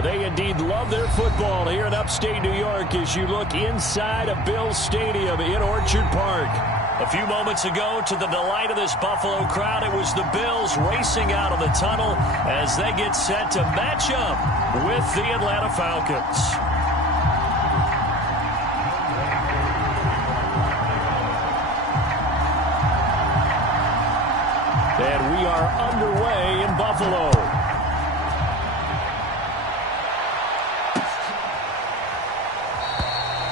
They indeed love their football here in upstate New York as you look inside of Bills Stadium in Orchard Park. A few moments ago, to the delight of this Buffalo crowd, it was the Bills racing out of the tunnel as they get set to match up with the Atlanta Falcons. And we are underway in Buffalo.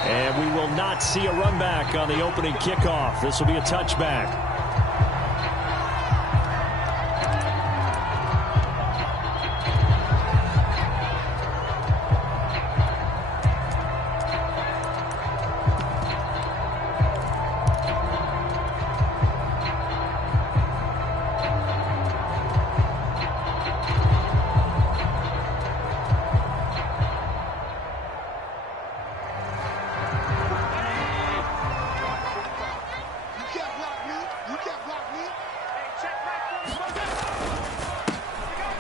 And we will not see a run back on the opening kickoff. This will be a touchback.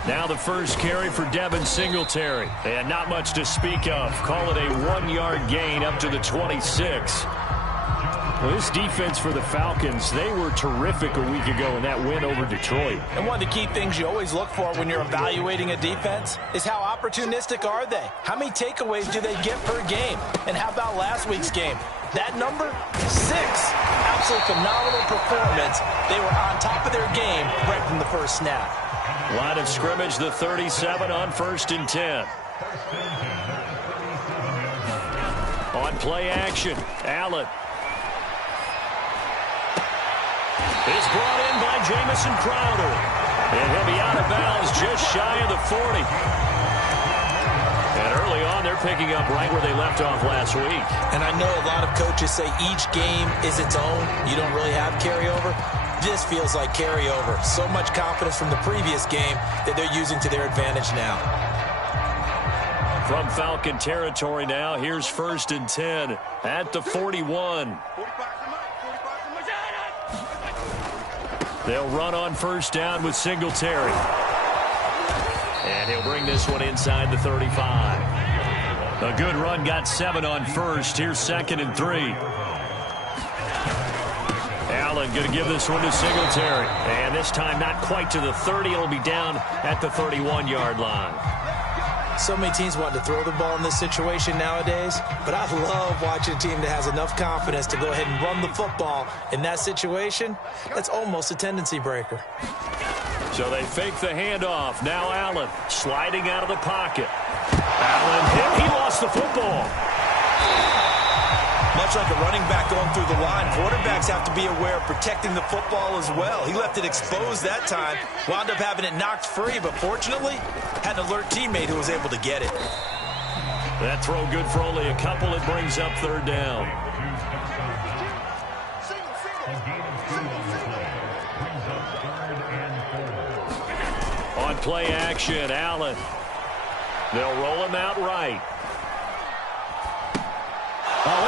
Now the first carry for Devin Singletary. And not much to speak of. Call it a 1-yard gain up to the 26. Well, this defense for the Falcons, they were terrific a week ago in that win over Detroit. And one of the key things you always look for when you're evaluating a defense is how opportunistic are they? How many takeaways do they get per game? And how about last week's game? That number? 6. Absolutely phenomenal performance. They were on top of their game right from the first snap. Line of scrimmage, the 37 on 1st and 10. On play action, Allen. Is brought in by Jamison Crowder. And he'll be out of bounds just shy of the 40. And early on, they're picking up right where they left off last week. And I know a lot of coaches say each game is its own. You don't really have carryover. This feels like carryover. So much confidence from the previous game that they're using to their advantage now. From Falcon territory now, here's 1st and 10 at the 41. They'll run on 1st down with Singletary. And he'll bring this one inside the 35. A good run, got 7 on 1st. Here's 2nd and 3. Allen going to give this one to Singletary. And this time not quite to the 30. It'll be down at the 31-yard line. So many teams want to throw the ball in this situation nowadays, but I love watching a team that has enough confidence to go ahead and run the football in that situation. That's almost a tendency breaker. So they fake the handoff. Now Allen sliding out of the pocket. Allen hit. He lost the football. Much like a running back going through the line, quarterbacks have to be aware of protecting the football as well. He left it exposed that time, wound up having it knocked free, but fortunately had an alert teammate who was able to get it. That throw good for only a couple. It brings up 3rd down. On play action, Allen. They'll roll him out right.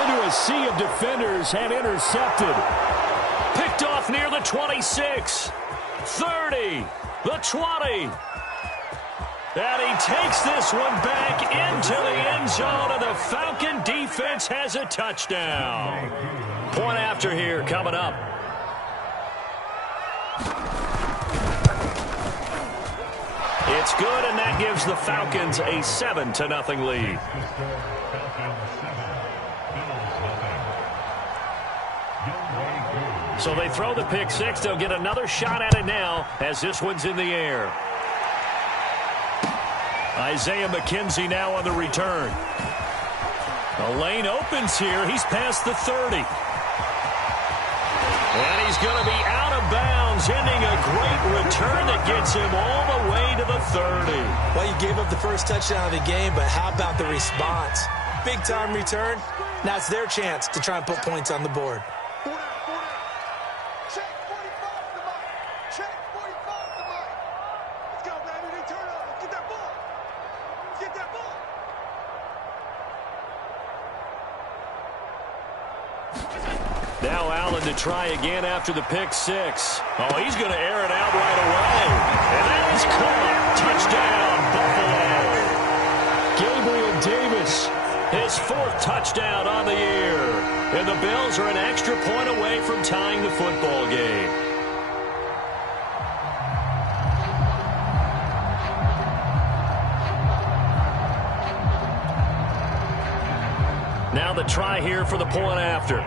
Into a sea of defenders and intercepted. Picked off near the 26. 30. The 20. And he takes this one back into the end zone, and the Falcon defense has a touchdown. Point after here coming up. It's good, and that gives the Falcons a 7-0 lead. So they throw the pick 6. They'll get another shot at it now as this one's in the air. Isaiah McKenzie now on the return. The lane opens here. He's past the 30. And he's going to be out of bounds, ending a great return that gets him all the way to the 30. Well, you gave up the first touchdown of the game, but how about the response? Big-time return. Now it's their chance to try and put points on the board. Now Allen to try again after the pick 6. Oh, he's going to air it out right away. And that is caught. Touchdown, Buffalo. Gabriel Davis, his 4th touchdown on the year. And the Bills are an extra point away from tying the football game. Now the try here for the point after.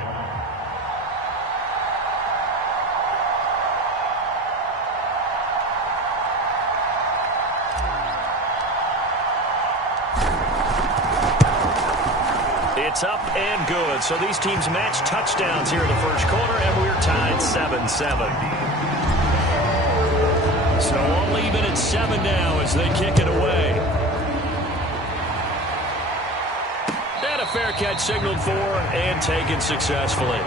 It's up and good. So these teams match touchdowns here in the first quarter, and we're tied 7-7. So all even at 7 now as they kick it away. And a fair catch signaled for and taken successfully.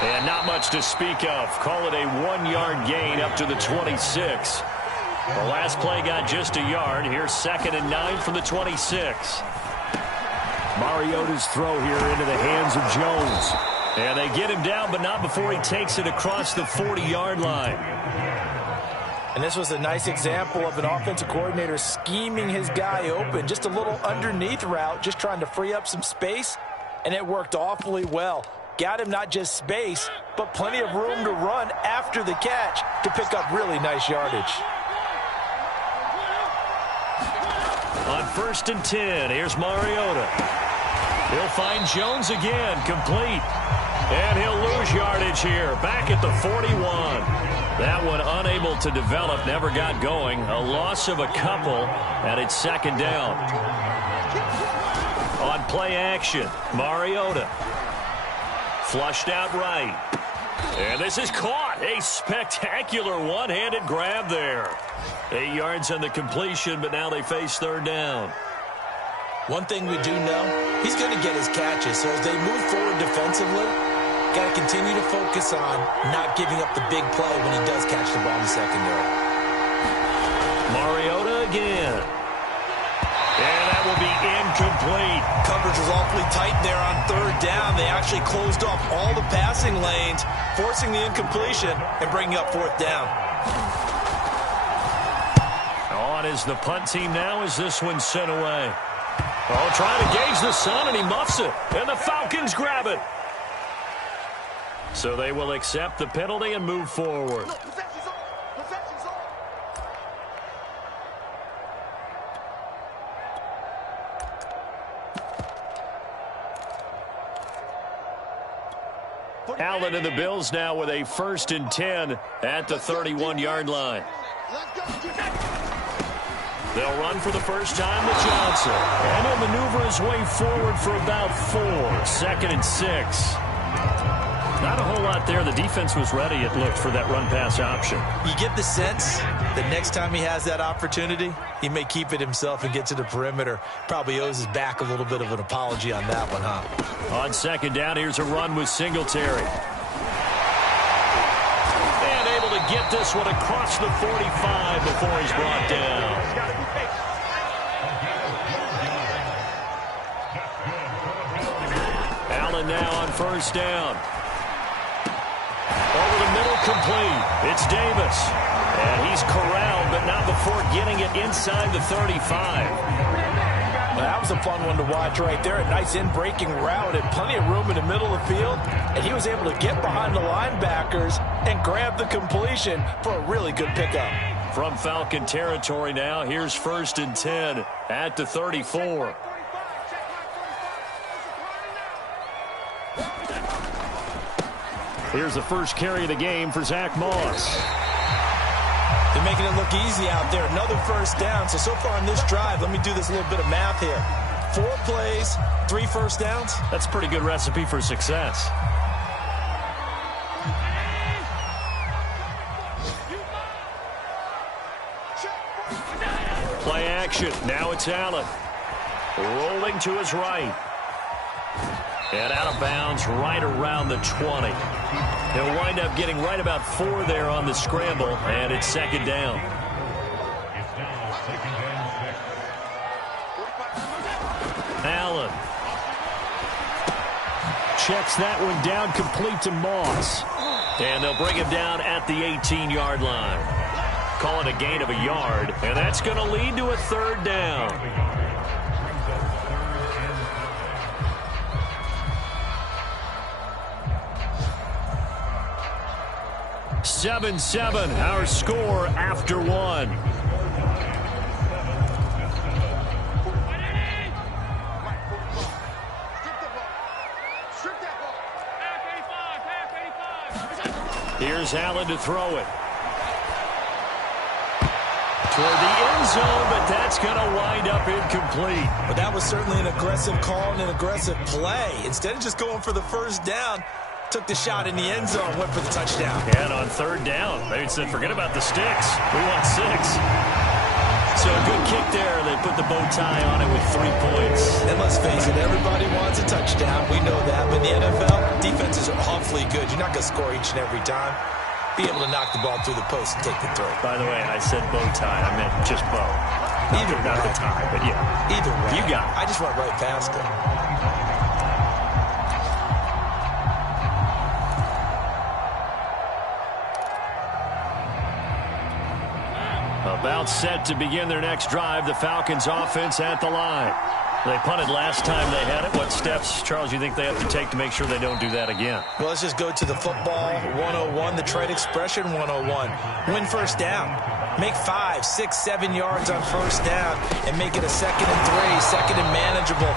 And not much to speak of. Call it a 1-yard gain up to the 26. The last play got just a yard. Here's 2nd and 9 from the 26. Mariota's throw here into the hands of Jones. And they get him down, but not before he takes it across the 40-yard line. And this was a nice example of an offensive coordinator scheming his guy open. Just a little underneath route, just trying to free up some space, and it worked awfully well. Got him not just space, but plenty of room to run after the catch to pick up really nice yardage. On 1st and 10, here's Mariota. He'll find Jones again, complete. And he'll lose yardage here, back at the 41. That one unable to develop, never got going. A loss of a couple, and it's 2nd down. On play action, Mariota. Flushed out right. And this is caught. A spectacular one-handed grab there. 8 yards on the completion, but now they face 3rd down. One thing we do know, he's going to get his catches. So as they move forward defensively, got to continue to focus on not giving up the big play when he does catch the ball in the secondary. Mariota again. And that will be incomplete. Coverage was awfully tight there on 3rd down. They actually closed off all the passing lanes, forcing the incompletion and bringing up 4th down. On is the punt team now as this one's sent away. Oh, trying to gauge the sun, and he muffs it. And the Falcons grab it. So they will accept the penalty and move forward. Allen and the Bills now with a 1st and 10 at the 31-yard line. They'll run for the first time with Johnson. And he'll maneuver his way forward for about 4. 2nd and 6. Not a whole lot there. The defense was ready, it looked, for that run-pass option. You get the sense that next time he has that opportunity, he may keep it himself and get to the perimeter. Probably owes his back a little bit of an apology on that one, huh? On 2nd down, here's a run with Singletary. And able to get this one across the 45 before he's brought down. Allen now on 1st down. Over the middle, complete. It's Davis. And he's corralled, but not before getting it inside the 35. Well, that was a fun one to watch right there. A nice in-breaking route and plenty of room in the middle of the field. And he was able to get behind the linebackers and grab the completion for a really good pickup. From Falcon territory now, here's 1st and 10 at the 34. Here's the first carry of the game for Zach Moss. They're making it look easy out there. Another 1st down. So far on this drive, let me do this little bit of math here. 4 plays, 3 1st downs. That's a pretty good recipe for success. Play action. Now it's Allen. Rolling to his right. And out of bounds right around the 20. He'll wind up getting right about 4 there on the scramble, and it's second down. Allen. Checks that one down, complete to Moss. And they'll bring him down at the 18-yard line. Call it a gain of a yard, and that's going to lead to a third down. 7-7, our score after 1. Here's Allen to throw it. Toward the end zone, but that's going to wind up incomplete. But that was certainly an aggressive call and an aggressive play. Instead of just going for the first down, took the shot in the end zone, went for the touchdown. And on third down, they said, forget about the sticks. We want 6. So a good kick there. They put the bow tie on it with 3 points. And let's face it, everybody wants a touchdown. We know that. But in the NFL, defenses are awfully good. You're not going to score each and every time. Be able to knock the ball through the post and take the throw. By the way, I said bow tie. I meant just bow. Either not way. the tie, but yeah. Either way. You got it. I just went right past it. About set to begin their next drive. The Falcons offense at the line. They punted last time they had it. What steps, Charles, you think they have to take to make sure they don't do that again? Well, let's just go to the football 101, the trade expression 101. Win first down. Make 5, 6, 7 yards on first down and make it a 2nd and 3, second and manageable.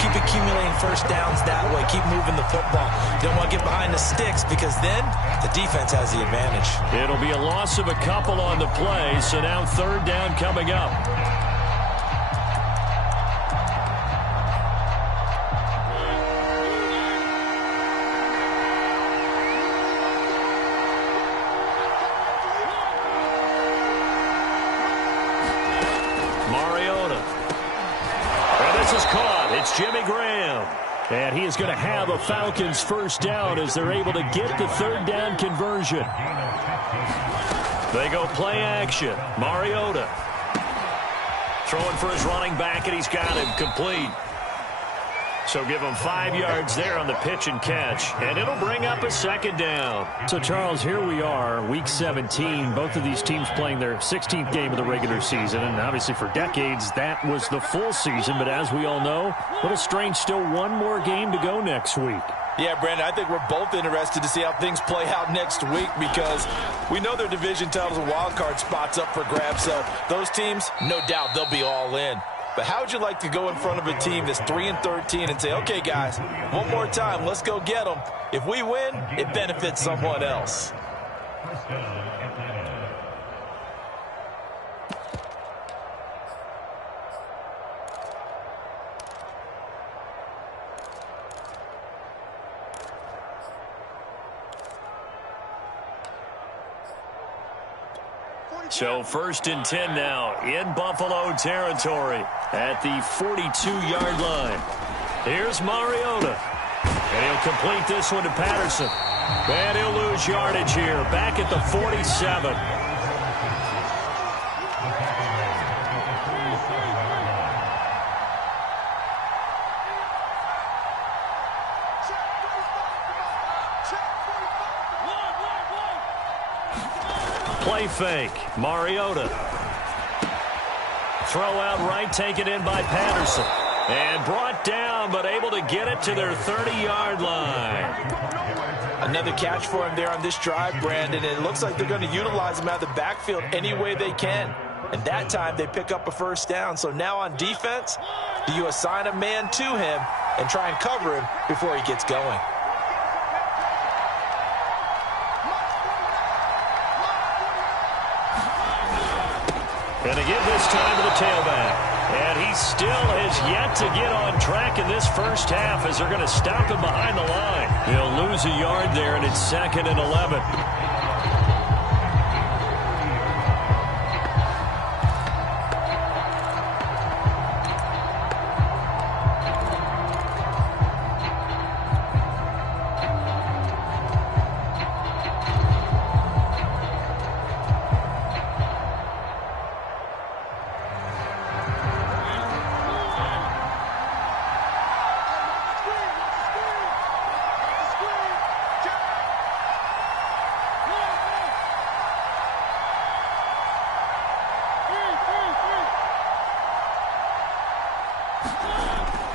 Keep accumulating first downs that way. Keep moving the football. You don't want to get behind the sticks because then the defense has the advantage. It'll be a loss of a couple on the play, so now third down coming up. It's Jimmy Graham. And he is going to have a Falcons first down as they're able to get the third down conversion. They go play action. Mariota throwing for his running back, and he's got him complete. So give him 5 yards there on the pitch and catch, and it'll bring up a second down. So, Charles, here we are, Week 17. Both of these teams playing their 16th game of the regular season, and obviously for decades that was the full season. But as we all know, a little strange, still one more game to go next week. Yeah, Brandon, I think we're both interested to see how things play out next week because we know their division titles and wild card spots up for grabs. So those teams, no doubt, they'll be all in. But how would you like to go in front of a team that's 3-13 and say, okay, guys, one more time, let's go get them. If we win, it benefits someone else. So 1st and 10 now in Buffalo territory at the 42-yard line. Here's Mariota. And he'll complete this one to Patterson. And he'll lose yardage here back at the 47. Play fake. Mariota. Throw out right, taken in by Patterson. And brought down, but able to get it to their 30-yard line. Another catch for him there on this drive, Brandon. And it looks like they're going to utilize him out of the backfield any way they can. And that time they pick up a first down. So now on defense, do you assign a man to him and try and cover him before he gets going? Going to give this time to the tailback. And he still has yet to get on track in this first half as they're going to stop him behind the line. He'll lose a yard there, and it's 2nd and 11.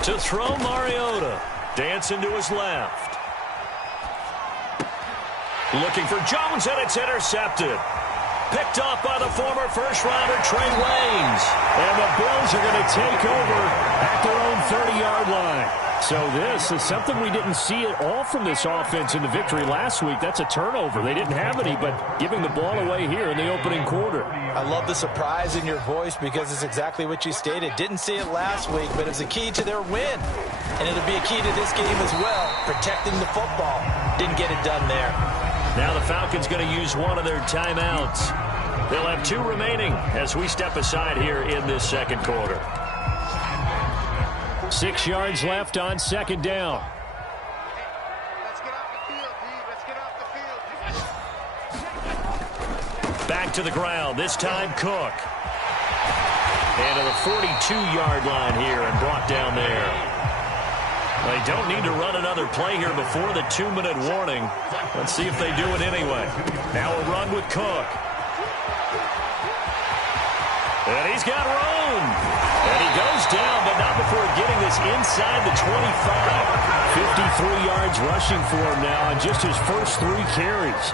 To throw, Mariota. Dancing to his left. Looking for Jones, and it's intercepted. Picked off by the former first-rounder Trey Waynes. And the Bills are going to take over at their own 30-yard line. So this is something we didn't see at all from this offense in the victory last week. That's a turnover. They didn't have any, but giving the ball away here in the opening quarter. I love the surprise in your voice because it's exactly what you stated. Didn't see it last week, but it's a key to their win. And it'll be a key to this game as well, protecting the football. Didn't get it done there. Now the Falcons going to use one of their timeouts. They'll have 2 remaining as we step aside here in this second quarter. 6 yards left on second down. Let's get off the field, D. Let's get off the field. Back to the ground, this time Cook. And to the 42-yard line here and brought down there. They don't need to run another play here before the 2-minute warning. Let's see if they do it anyway. Now a run with Cook. And he's got room. And he goes down, but not before getting this inside the 25. 53 yards rushing for him now on just his first 3 carries.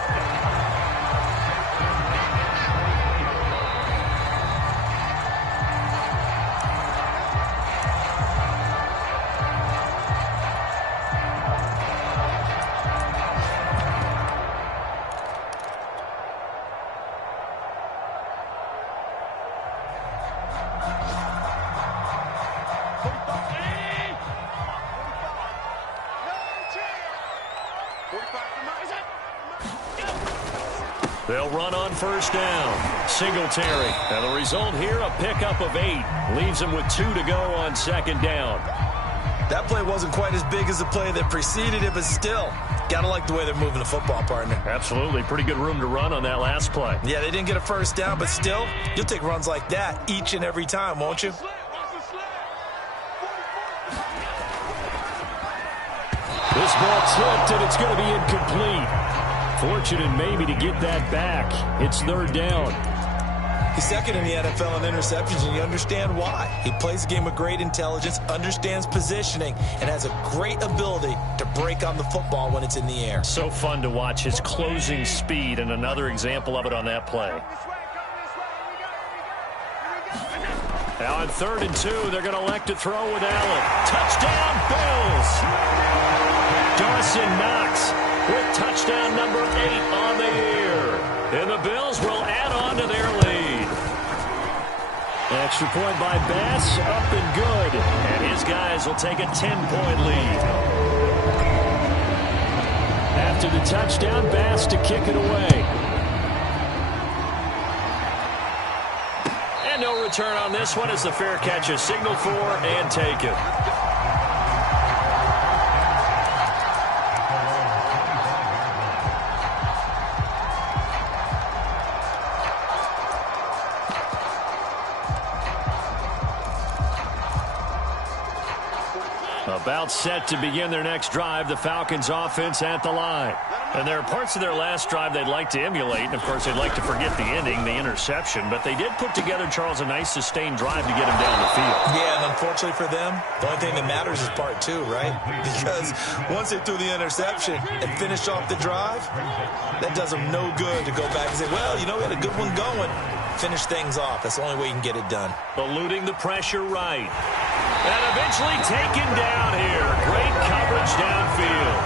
They'll run on first down. Singletary. And the result here, a pickup of 8. Leaves them with 2 to go on second down. That play wasn't quite as big as the play that preceded it, but still, gotta like the way they're moving the football, partner. Absolutely. Pretty good room to run on that last play. Yeah, they didn't get a first down, but still, you'll take runs like that each and every time, won't you? This ball tipped, and it's going to be incomplete. Fortunate maybe to get that back. It's third down. He's second in the NFL in interceptions, and you understand why. He plays the game with great intelligence, understands positioning, and has a great ability to break on the football when it's in the air. So fun to watch his closing speed, and another example of it on that play. Now on 3rd and 2, they're going to elect to throw with Allen. Touchdown, Bills! Dawson Knox with touchdown number 8 on the year. And the Bills will add on to their lead. Extra point by Bass, up and good. And his guys will take a 10-point lead. After the touchdown, Bass to kick it away. And no return on this one as the fair catch is signaled for and taken. About set to begin their next drive, the Falcons offense at the line. And there are parts of their last drive they'd like to emulate. And, of course, they'd like to forget the ending, the interception. But they did put together, Charles, a nice sustained drive to get him down the field. Yeah, and unfortunately for them, the only thing that matters is part 2, right? Because once they threw the interception and finished off the drive, that does them no good to go back and say, well, you know, we had a good one going. Finish things off. That's the only way you can get it done. Eluding the pressure right. And eventually taken down here. Great coverage downfield.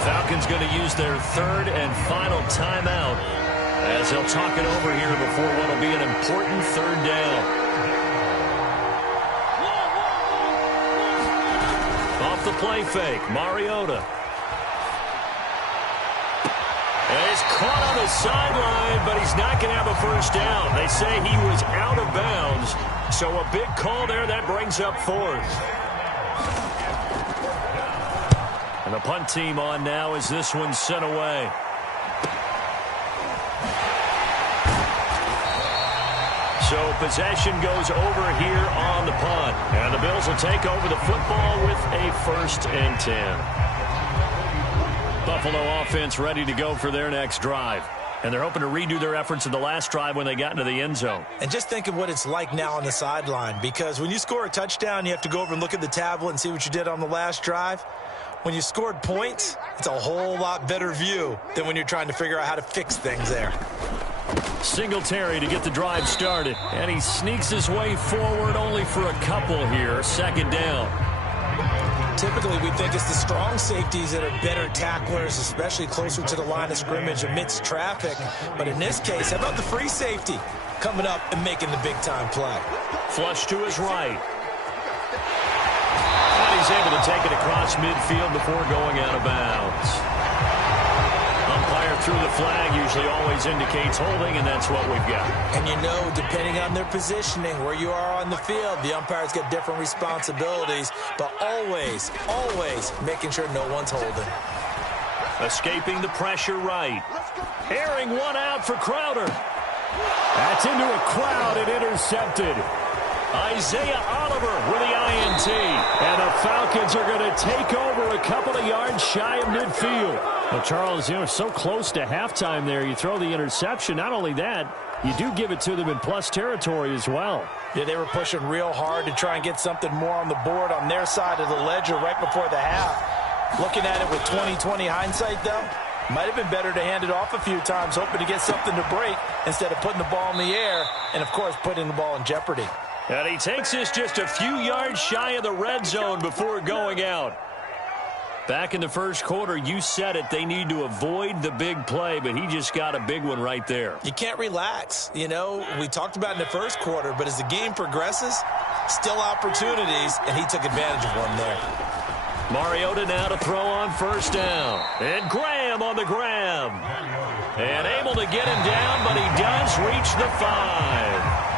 Falcons going to use their 3rd and final timeout as they'll talk it over here before what will be an important 3rd down. Off the play fake, Mariota. And he's caught on the sideline, but he's not going to have a first down. They say he was out of bounds. So a big call there that brings up 4th. And the punt team on now as this one's sent away. So possession goes over here on the punt. And the Bills will take over the football with a 1st and 10. Buffalo offense ready to go for their next drive. And they're hoping to redo their efforts in the last drive when they got into the end zone. And just think of what it's like now on the sideline, because when you score a touchdown, you have to go over and look at the tablet and see what you did on the last drive. When you scored points, it's a whole lot better view than when you're trying to figure out how to fix things there. Singletary to get the drive started. And he sneaks his way forward only for a couple here. Second down. Typically, we think it's the strong safeties that are better tacklers, especially closer to the line of scrimmage amidst traffic. But in this case, how about the free safety coming up and making the big-time play? Flush to his right. And he's able to take it across midfield before going out of bounds. Umpire threw the flag, usually always indicates holding, and that's what we've got. And you know, depending on their positioning, where you are on the field, the umpires get different responsibilities, but always, always making sure no one's holding. Escaping the pressure right. Airing one out for Crowder. That's into a crowd and intercepted. Isaiah Oliver with the INT. And the Falcons are going to take over a couple of yards shy of midfield. Well, Charles, so close to halftime there. You throw the interception. Not only that, you do give it to them in plus territory as well. Yeah, they were pushing real hard to try and get something more on the board on their side of the ledger right before the half. Looking at it with 20/20 hindsight, though, might have been better to hand it off a few times, hoping to get something to break instead of putting the ball in the air and, of course, putting the ball in jeopardy. And he takes this just a few yards shy of the red zone before going out. Back in the first quarter, you said it, they need to avoid the big play, but he just got a big one right there. You can't relax. You know, we talked about in the first quarter, but as the game progresses, still opportunities, and he took advantage of one there. Mariota now to throw on first down. And Graham on the grab. And able to get him down, but he does reach the 5.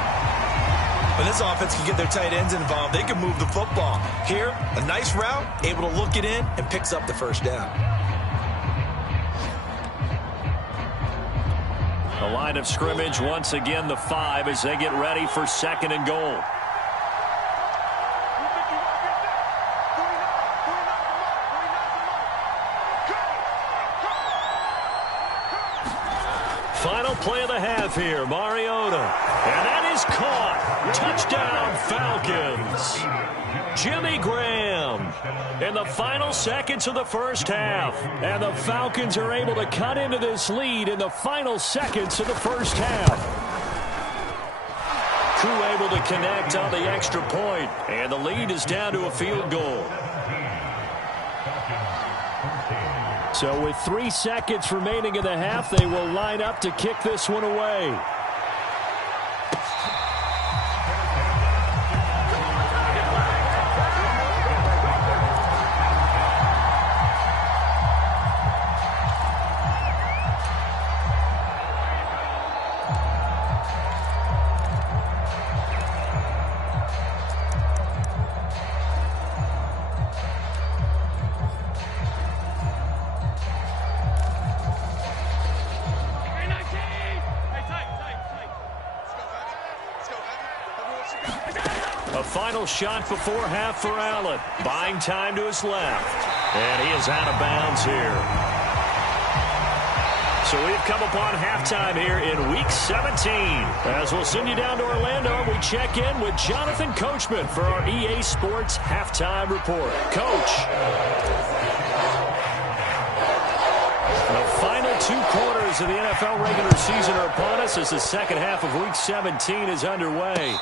When this offense can get their tight ends involved, they can move the football. Here, a nice route, able to look it in, and picks up the first down. The line of scrimmage, once again, the 5 as they get ready for second and goal. Final play of the half here, Mariota. And that is caught. Touchdown, Falcons. Jimmy Graham in the final seconds of the first half. And the Falcons are able to cut into this lead in the final seconds of the first half. Crew able to connect on the extra point. And the lead is down to a field goal. So with 3 seconds remaining in the half, they will line up to kick this one away. A final shot before half for Allen. Buying time to his left. And he is out of bounds here. So we've come upon halftime here in Week 17. As we'll send you down to Orlando, we check in with Jonathan Coachman for our EA Sports Halftime Report. Coach. The final 2 quarters of the NFL regular season are upon us as the second half of Week 17 is underway.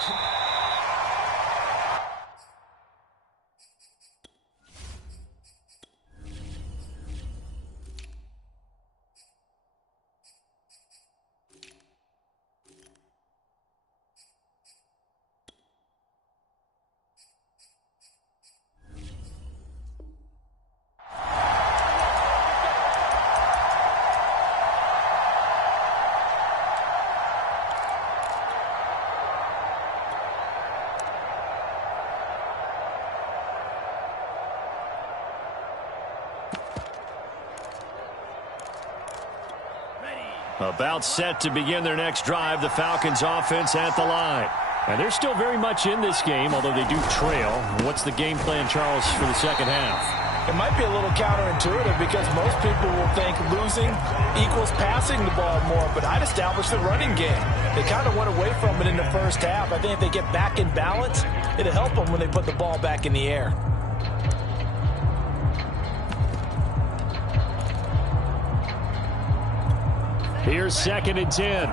About set to begin their next drive, the Falcons offense at the line. And they're still very much in this game, although they do trail. What's the game plan, Charles, for the second half? It might be a little counterintuitive because most people will think losing equals passing the ball more, but I'd establish the running game. They kind of went away from it in the first half. I think if they get back in balance, it'll help them when they put the ball back in the air. Here's 2nd and 10.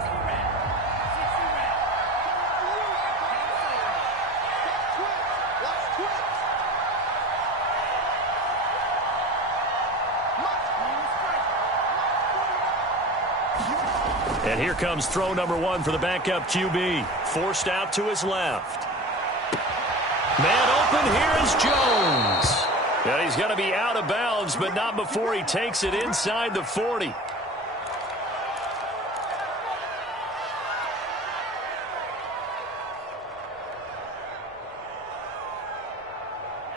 And here comes throw number 1 for the backup QB. Forced out to his left. Man open, here is Jones. And he's going to be out of bounds, but not before he takes it inside the 40.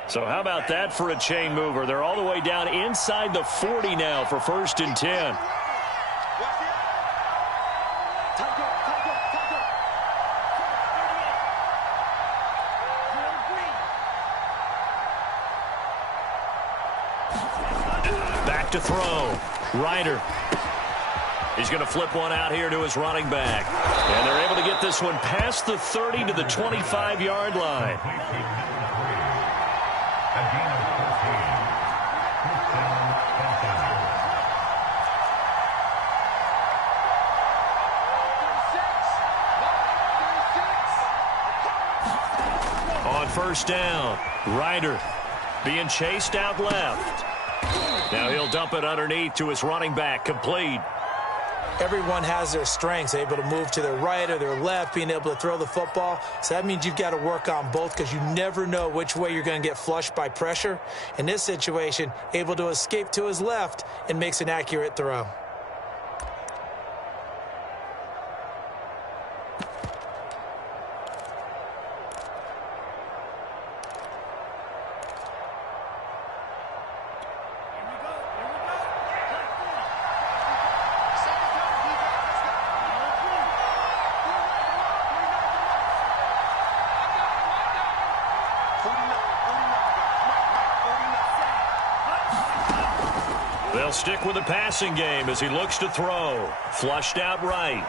So how about that for a chain mover? They're all the way down inside the 40 now for 1st and 10. Back to throw. Ryder. He's going to flip one out here to his running back. And they're able to get this one past the 30 to the 25-yard line. On 1st down, Ryder being chased out left. Now he'll dump it underneath to his running back, complete. Everyone has their strengths, able to move to their right or their left, being able to throw the football. So that means you've got to work on both because you never know which way you're going to get flushed by pressure. In this situation, able to escape to his left and makes an accurate throw. They'll stick with the passing game as he looks to throw. Flushed out right.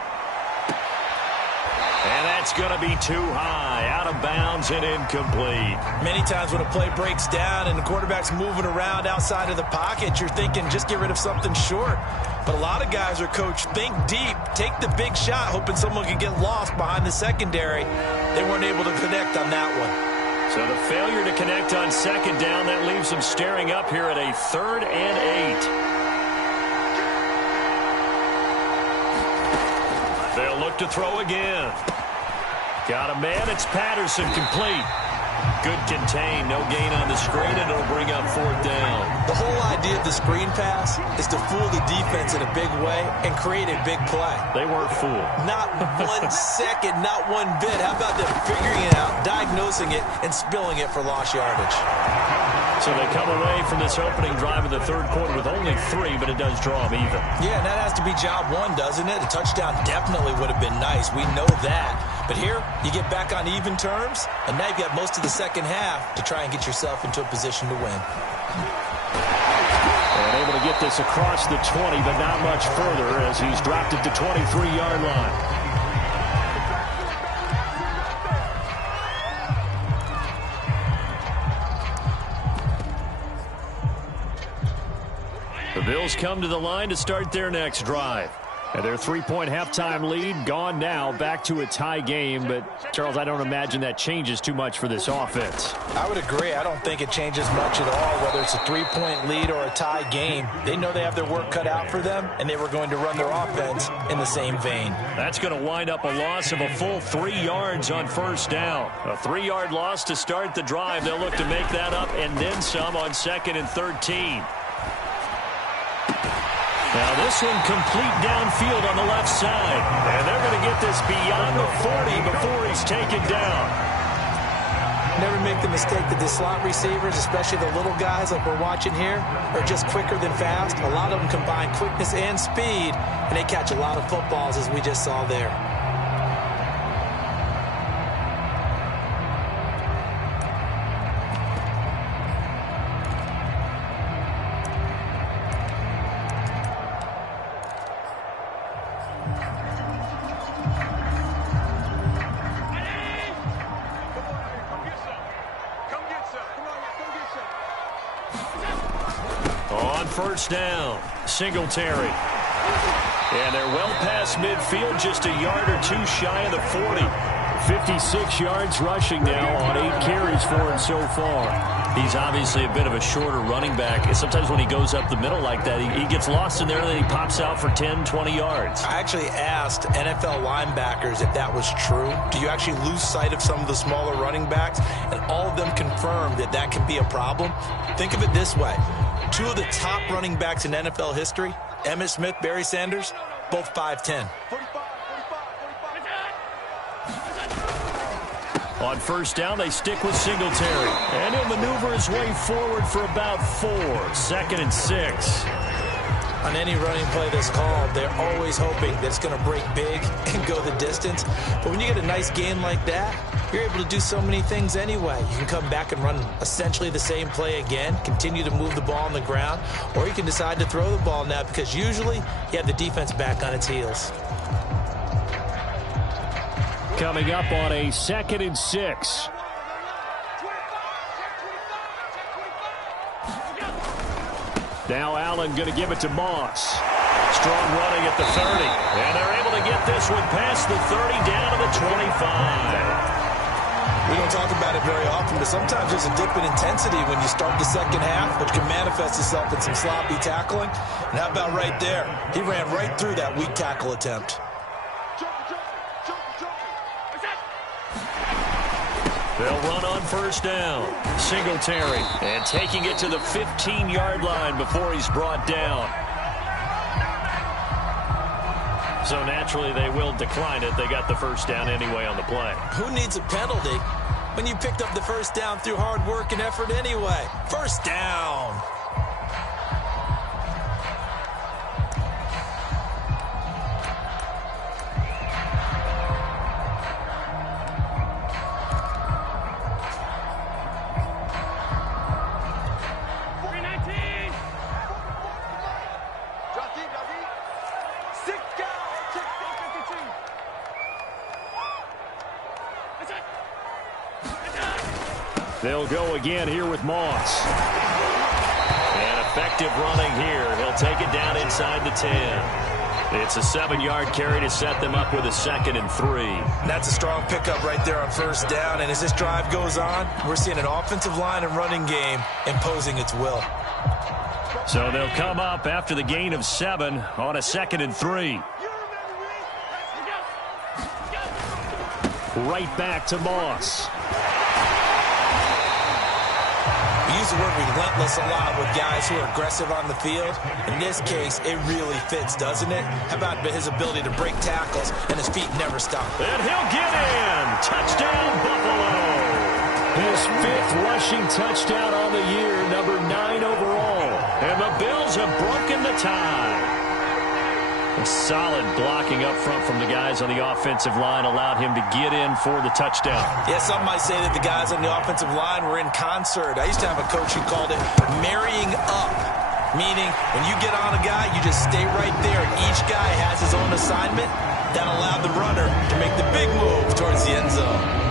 And that's going to be too high. Out of bounds and incomplete. Many times when a play breaks down and the quarterback's moving around outside of the pocket, you're thinking just get rid of something short. But a lot of guys are coached, think deep, take the big shot, hoping someone can get lost behind the secondary. They weren't able to connect on that one. So the failure to connect on 2nd down, that leaves them staring up here at a 3rd and 8. They'll look to throw again. Got a man, it's Patterson, complete. Good contain, no gain on the screen, and it'll bring up 4th down. The whole idea of the screen pass is to fool the defense in a big way and create a big play. They weren't fooled. Not 1 second, not one bit. How about them figuring it out, diagnosing it, and spilling it for lost yardage? So they come away from this opening drive of the 3rd quarter with only 3, but it does draw them even. Yeah, and that has to be job 1, doesn't it? A touchdown definitely would have been nice. We know that. But here, you get back on even terms, and now you've got most of the 2nd half to try and get yourself into a position to win. And able to get this across the 20, but not much further as he's dropped it to 23-yard line. The Bills come to the line to start their next drive. And their 3-point halftime lead gone now, back to a tie game. But, Charles, I don't imagine that changes too much for this offense. I would agree. I don't think it changes much at all, whether it's a 3-point lead or a tie game. They know they have their work cut out for them, and they were going to run their offense in the same vein. That's going to wind up a loss of a full 3 yards on 1st down. A 3-yard loss to start the drive. They'll look to make that up and then some on 2nd and 13. Now this one complete downfield on the left side. And they're going to get this beyond the 40 before he's taken down. Never make the mistake that the slot receivers, especially the little guys like we're watching here, are just quicker than fast. A lot of them combine quickness and speed, and they catch a lot of footballs as we just saw there. On first down, Singletary. And they're well past midfield, just a yard or two shy of the 40. 56 yards rushing now on 8 carries for him so far. He's obviously a bit of a shorter running back. Sometimes when he goes up the middle like that, he gets lost in there and then he pops out for 10, 20 yards. I actually asked NFL linebackers if that was true. Do you actually lose sight of some of the smaller running backs? And all of them confirmed that that can be a problem. Think of it this way. 2 of the top running backs in NFL history, Emmitt Smith, Barry Sanders, both 5'10". On first down, they stick with Singletary. And he'll maneuver his way forward for about 4. 2nd and 6. On any running play that's called, they're always hoping that it's going to break big and go the distance. But when you get a nice game like that, you're able to do so many things anyway. You can come back and run essentially the same play again, continue to move the ball on the ground, or you can decide to throw the ball now because usually you have the defense back on its heels. Coming up on a 2nd and 6. Now Allen going to give it to Moss. Strong running at the 30. And they're able to get this one past the 30 down to the 25. We don't talk about it very often, but sometimes there's a dip in intensity when you start the second half, which can manifest itself in some sloppy tackling. And how about right there? He ran right through that weak tackle attempt. They'll run on first down. Singletary. And taking it to the 15-yard line before he's brought down. So naturally they will decline it. They got the first down anyway on the play. Who needs a penalty when you picked up the first down through hard work and effort anyway? First down. They'll go again here with Moss. And effective running here. He'll take it down inside the 10. It's a 7-yard carry to set them up with a 2nd and 3. That's a strong pickup right there on first down. And as this drive goes on, we're seeing an offensive line and running game imposing its will. So they'll come up after the gain of 7 on a 2nd and 3. Right back to Moss. We use the word relentless a lot with guys who are aggressive on the field. In this case, it really fits, doesn't it? How about his ability to break tackles and his feet never stop? And he'll get in. Touchdown, Buffalo. His 5th rushing touchdown on the year, number 9 overall. And the Bills have broken the tie. A solid blocking up front from the guys on the offensive line allowed him to get in for the touchdown. Yeah, some might say that the guys on the offensive line were in concert. I used to have a coach who called it marrying up, meaning when you get on a guy, you just stay right there, and each guy has his own assignment. That allowed the runner to make the big move towards the end zone.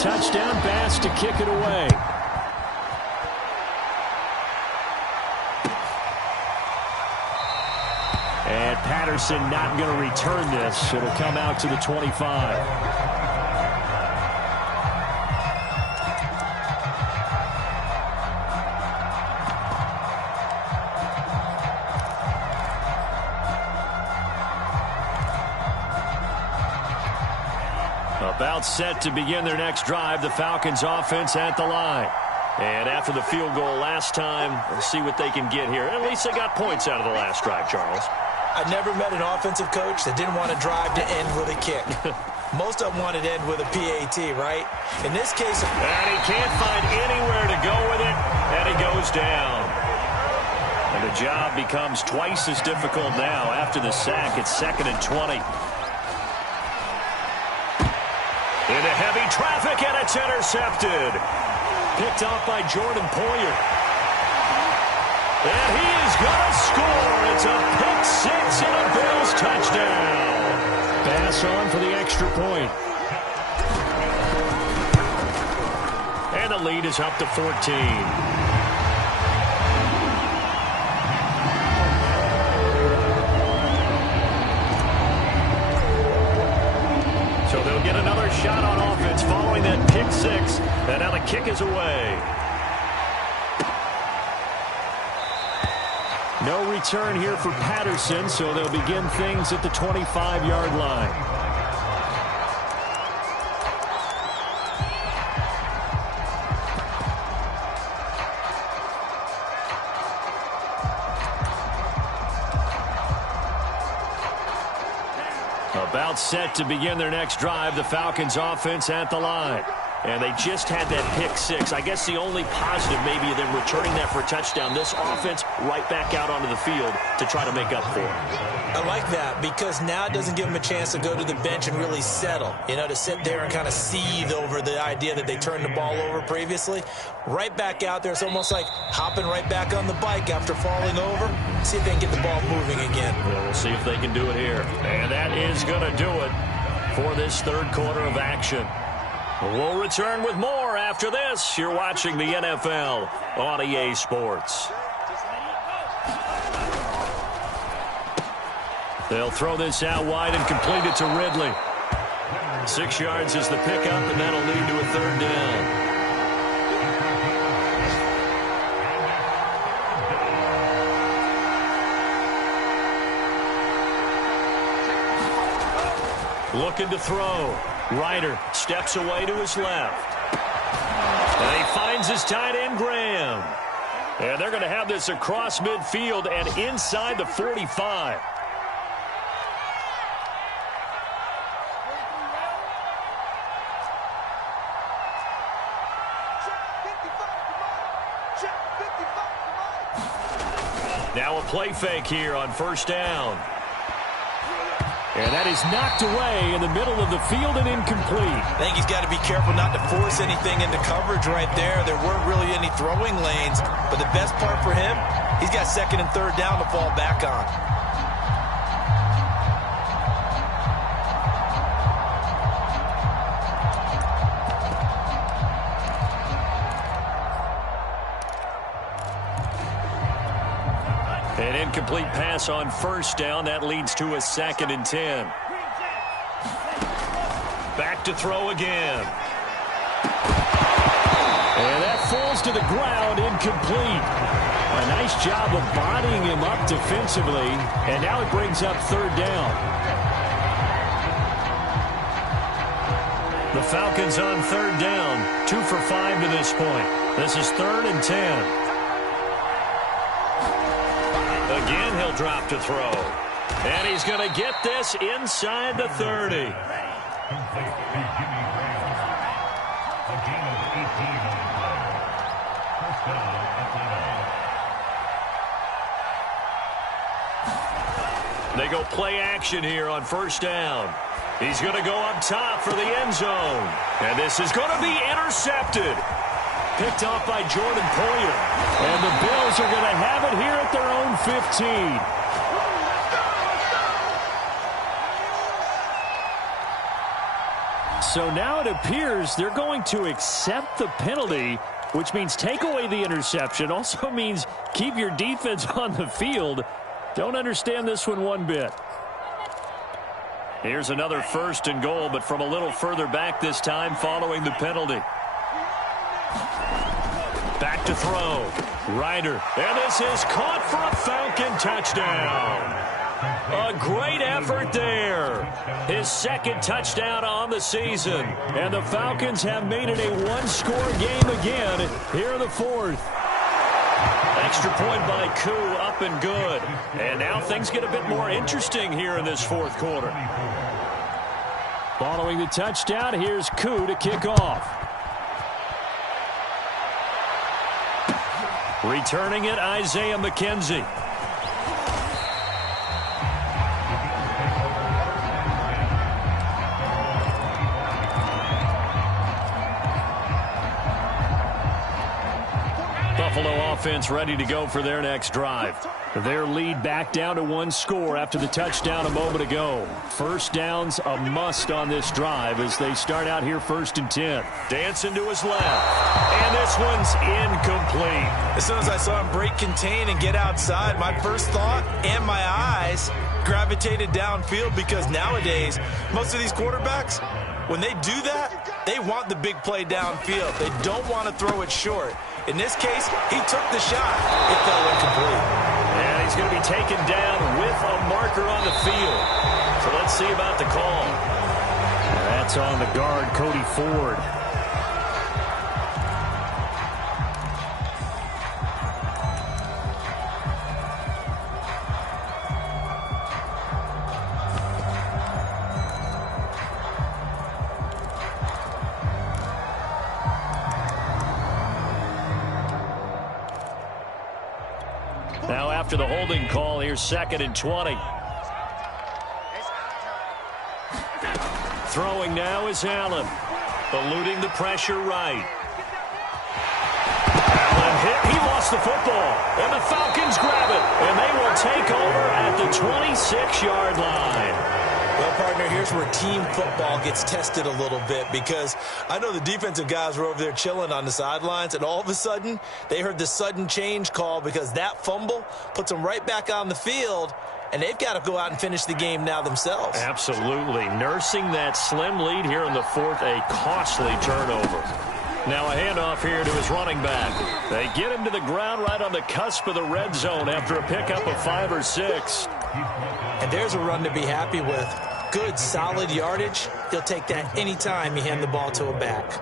Touchdown, Bass to kick it away. And Patterson not going to return this. It'll come out to the 25. About set to begin their next drive, the Falcons offense at the line. And after the field goal last time, we'll see what they can get here. At least they got points out of the last drive, Charles. I never met an offensive coach that didn't want to drive to end with a kick. Most of them wanted to end with a PAT, right? In this case... And he can't find anywhere to go with it, and he goes down. And the job becomes twice as difficult now after the sack. It's 2nd and 20. Into heavy traffic, and it's intercepted. Picked off by Jordan Poyer. And he is going to score. It's a pick six and a Bills touchdown. Pass on for the extra point. And the lead is up to 14. So they'll get another shot on offense following that pick six. And now the kick is away. No return here for Patterson, so they'll begin things at the 25-yard line. About set to begin their next drive, the Falcons offense at the line. And they just had that pick six. I guess the only positive maybe of them returning that for a touchdown. This offense right back out onto the field to try to make up for it. I like that because now it doesn't give them a chance to go to the bench and really settle. You know, to sit there and kind of seethe over the idea that they turned the ball over previously. Right back out there. It's almost like hopping right back on the bike after falling over. See if they can get the ball moving again. Well, we'll see if they can do it here. And that is going to do it for this third quarter of action. We'll return with more after this. You're watching the NFL on EA Sports. They'll throw this out wide and complete it to Ridley. 6 yards is the pickup, and that'll lead to a third down. Looking to throw. Ryder steps away to his left. And he finds his tight end, Graham. And they're going to have this across midfield and inside the 45. Now a play fake here on first down. And that is knocked away in the middle of the field and incomplete. I think he's got to be careful not to force anything into coverage right there. There weren't really any throwing lanes. But the best part for him, he's got second and third down to fall back on. An incomplete pass on first down. That leads to a 2nd and 10. Back to throw again. And that falls to the ground, incomplete. A nice job of bodying him up defensively. And now it brings up third down. The Falcons on third down. 2 for 5 to this point. This is 3rd and 10. Again, he'll drop to throw. And he's going to get this inside the 30. They go play action here on first down. He's going to go up top for the end zone. And this is going to be intercepted. Picked off by Jordan Poyer. And the Bills are going to have it here at their own 15. So now it appears they're going to accept the penalty, which means take away the interception. Also means keep your defense on the field. Don't understand this one bit. Here's another 1st and goal, but from a little further back this time following the penalty. Back to throw. Ryder. And this is caught for a Falcon touchdown. A great effort there. His 2nd touchdown on the season. And the Falcons have made it a one-score game again here in the 4th. Extra point by Koo, up and good. And now things get a bit more interesting here in this 4th quarter. Following the touchdown, here's Koo to kick off. Returning it, Isaiah McKenzie. Buffalo offense ready to go for their next drive. Their lead back down to one score after the touchdown a moment ago. First down's a must on this drive as they start out here 1st and 10. Dancing to his left. And this one's incomplete. As soon as I saw him break contain and get outside, my first thought and my eyes gravitated downfield, because nowadays, most of these quarterbacks, when they do that, they want the big play downfield. They don't want to throw it short. In this case, he took the shot. It fell incomplete. And he's going to be taken down with a marker on the field. So let's see about the call. That's on the guard, Cody Ford. Now after the holding call, here's 2nd and 20. Throwing now is Allen. Eluding the pressure right. Allen hit. He lost the football. And the Falcons grab it. And they will take over at the 26-yard line. Well, partner, here's where team football gets tested a little bit, because I know the defensive guys were over there chilling on the sidelines, and all of a sudden, they heard the sudden change call because that fumble puts them right back on the field, and they've got to go out and finish the game now themselves. Absolutely. Nursing that slim lead here in the 4th, a costly turnover. Now a handoff here to his running back. They get him to the ground right on the cusp of the red zone after a pickup of 5 or 6. And there's a run to be happy with. Good, solid yardage. He'll take that anytime you hand the ball to a back.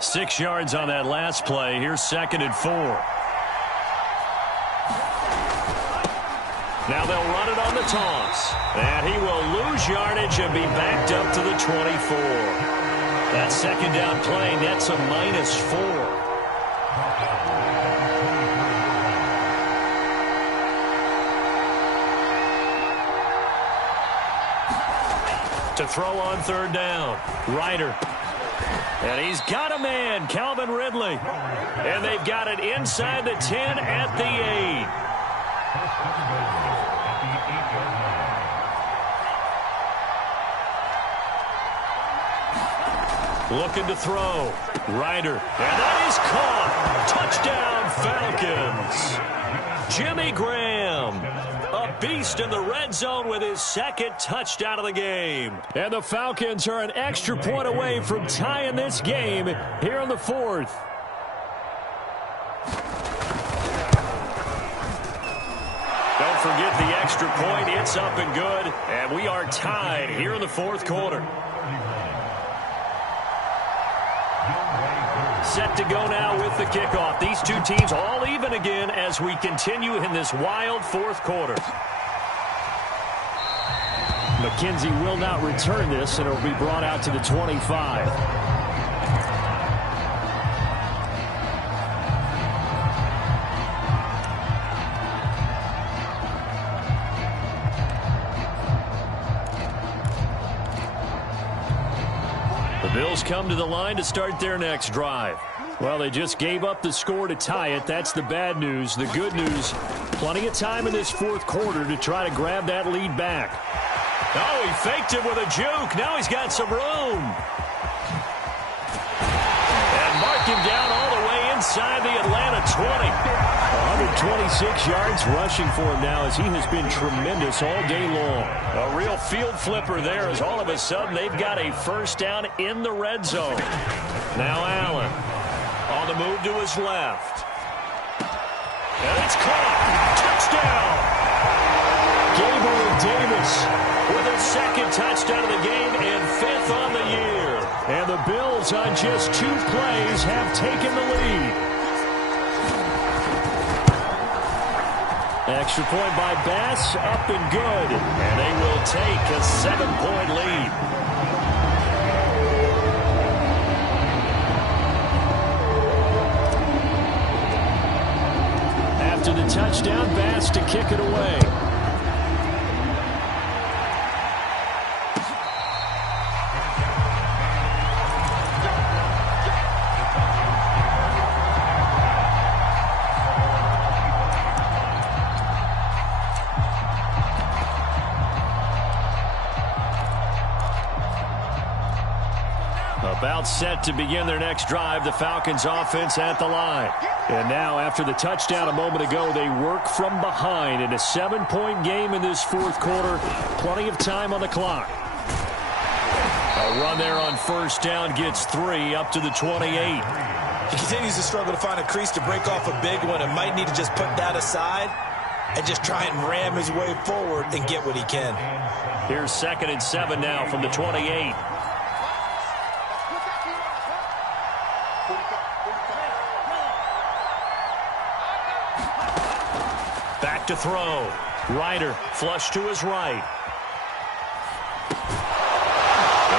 Six yards on that last play. Here's 2nd and 4. Now they'll run it on the toss. And he will lose yardage and be backed up to the 24. That 2nd down play nets a -4. To throw on 3rd down. Ryder. And he's got a man, Calvin Ridley. And they've got it inside the 10 at the 8. Looking to throw. Ryder. And that is caught. Touchdown, Falcons. Jimmy Graham. A beast in the red zone with his 2nd touchdown of the game. And the Falcons are an extra point away from tying this game here in the 4th. Don't forget the extra point. It's up and good. And we are tied here in the 4th quarter. Set to go now with the kickoff. These two teams all even again as we continue in this wild 4th quarter. McKenzie will not return this, and it will be brought out to the 25. The Bills come to the line to start their next drive. Well, they just gave up the score to tie it. That's the bad news. The good news, plenty of time in this 4th quarter to try to grab that lead back. Oh, he faked him with a juke. Now he's got some room. And mark him down all the way inside the Atlanta 20. 126 yards rushing for him now as he has been tremendous all day long. A real field flipper there as all of a sudden they've got a 1st down in the red zone. Now Allen on the move to his left. And it's caught. Touchdown. Gabriel Davis with his 2nd touchdown of the game and 5th on the year. And the Bills on just 2 plays have taken the lead. Extra point by Bass, up and good. And they will take a 7-point lead. the touchdown pass to kick it away. About set to begin their next drive, the Falcons offense at the line. And now after the touchdown a moment ago, they work from behind in a 7-point game in this fourth quarter. Plenty of time on the clock. A run there on first down gets 3 up to the 28. He continues to struggle to find a crease to break off a big one and might need to just put that aside and just try and ram his way forward and get what he can. Here's 2nd and 7 now from the 28. Back to throw. Ryder flush to his right. Go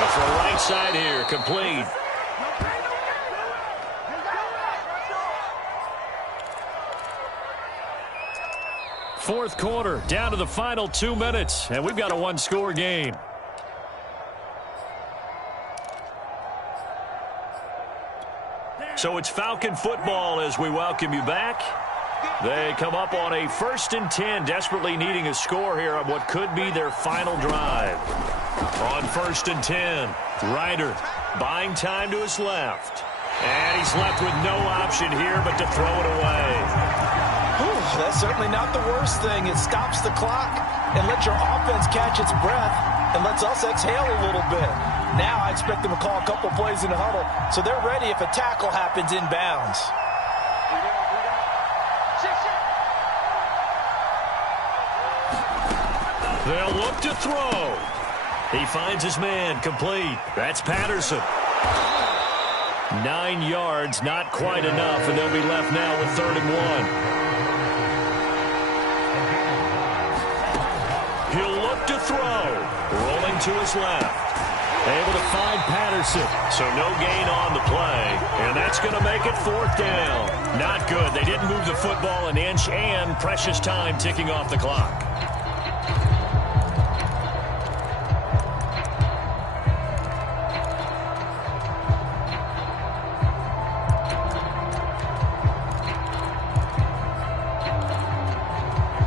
for a right side here. Complete. Fourth quarter, down to the final 2 minutes, and we've got a one-score game. So it's Falcon football as we welcome you back. They come up on a 1st and 10, desperately needing a score here on what could be their final drive. On 1st and 10, Ryder buying time to his left. And he's left with no option here but to throw it away. Whew, that's certainly not the worst thing. It stops the clock and lets your offense catch its breath and lets us exhale a little bit. Now I expect them to call a couple plays in the huddle so they're ready if a tackle happens inbounds. They'll look to throw. He finds his man, complete. That's Patterson. 9 yards, not quite enough, and they'll be left now with 3rd and 1. He'll look to throw. Rolling to his left. Able to find Patterson, so no gain on the play, and that's going to make it 4th down. Not good. They didn't move the football an inch, and precious time ticking off the clock.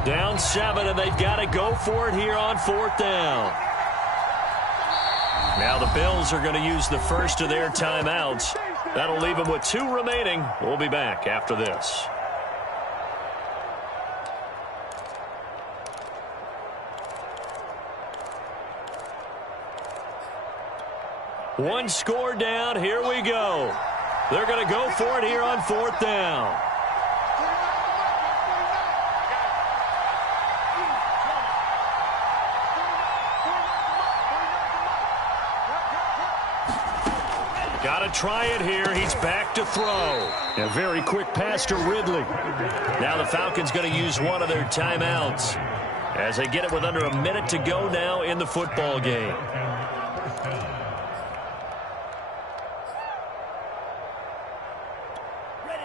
Down 7, and they've got to go for it here on 4th down. Now the Bills are going to use the first of their timeouts. That'll leave them with 2 remaining. We'll be back after this. One score down. Here we go. They're going to go for it here on 4th down. Got to try it here. He's back to throw. A very quick pass to Ridley. Now the Falcons going to use one of their timeouts as they get it with under a minute to go now in the football game.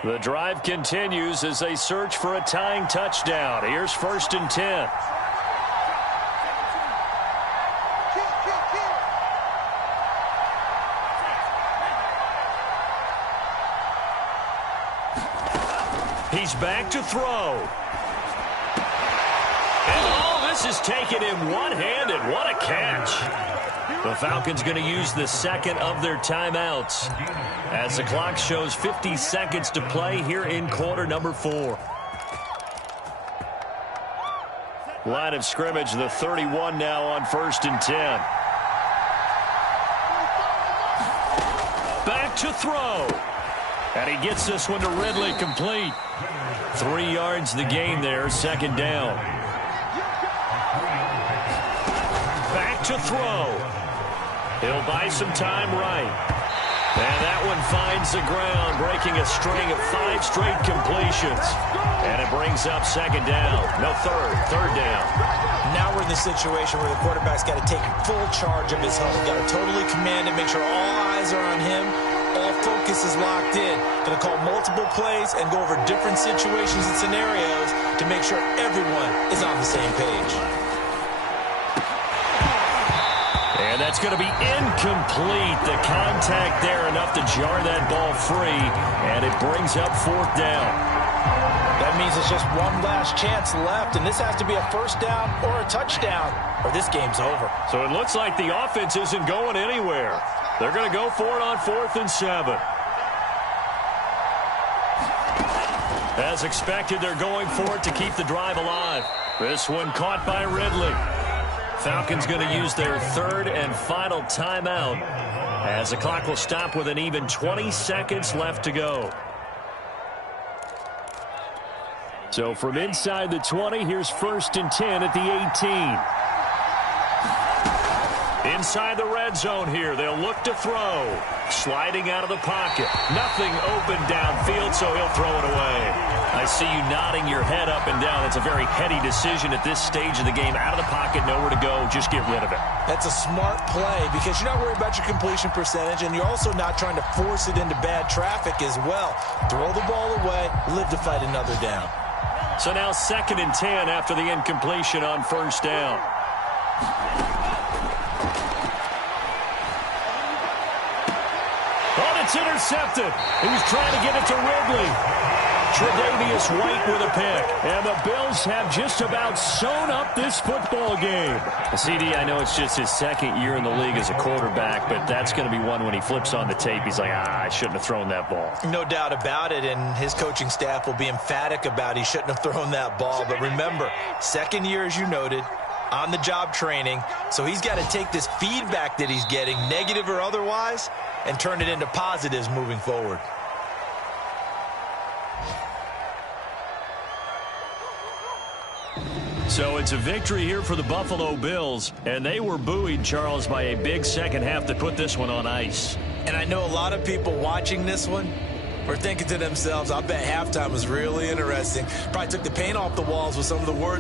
The drive continues as they search for a tying touchdown. Here's 1st and 10. He's back to throw. And all this is taken in one-handed. What a catch. The Falcons going to use the 2nd of their timeouts as the clock shows 50 seconds to play here in quarter number 4. Line of scrimmage, the 31 now on 1st and 10. Back to throw. And he gets this one to Ridley, complete. 3 yards the gain there, 2nd down. Back to throw. He'll buy some time right. And that one finds the ground, breaking a string of 5 straight completions. And it brings up 2nd down. No, 3rd down. Now we're in the situation where the quarterback's got to take full charge of his huddle. Got to totally command it, make sure all eyes are on him, all focus is locked in. Going to call multiple plays and go over different situations and scenarios to make sure everyone is on the same page. And that's going to be incomplete. The contact there enough to jar that ball free, and it brings up 4th down. That means it's just one last chance left, and this has to be a first down or a touchdown, or this game's over. So it looks like the offense isn't going anywhere. They're going to go for it on 4th and 7. As expected, they're going for it to keep the drive alive. This one caught by Ridley. Falcons going to use their 3rd and final timeout as the clock will stop with an even 20 seconds left to go. So from inside the 20, here's 1st and 10 at the 18. Inside the red zone here, they'll look to throw. Sliding out of the pocket. Nothing open downfield, so he'll throw it away. I see you nodding your head up and down. It's a very heady decision at this stage of the game. Out of the pocket, nowhere to go. Just get rid of it. That's a smart play because you're not worried about your completion percentage, and you're also not trying to force it into bad traffic as well. Throw the ball away, live to fight another down. So now 2nd and 10 after the incompletion on 1st down. Oh, it's intercepted. He was trying to get it to Ridley. Tre'Davious White with a pick. And the Bills have just about sewn up this football game. CD, I know it's just his 2nd year in the league as a quarterback, but that's going to be one when he flips on the tape. He's like, I shouldn't have thrown that ball. No doubt about it, and his coaching staff will be emphatic about he shouldn't have thrown that ball. But remember, 2nd year, as you noted, on-the-job training. So he's got to take this feedback that he's getting, negative or otherwise, and turn it into positives moving forward. So it's a victory here for the Buffalo Bills, and they were buoyed, Charles, by a big second half to put this one on ice. And I know a lot of people watching this one were thinking to themselves, I bet halftime was really interesting. Probably took the paint off the walls with some of the words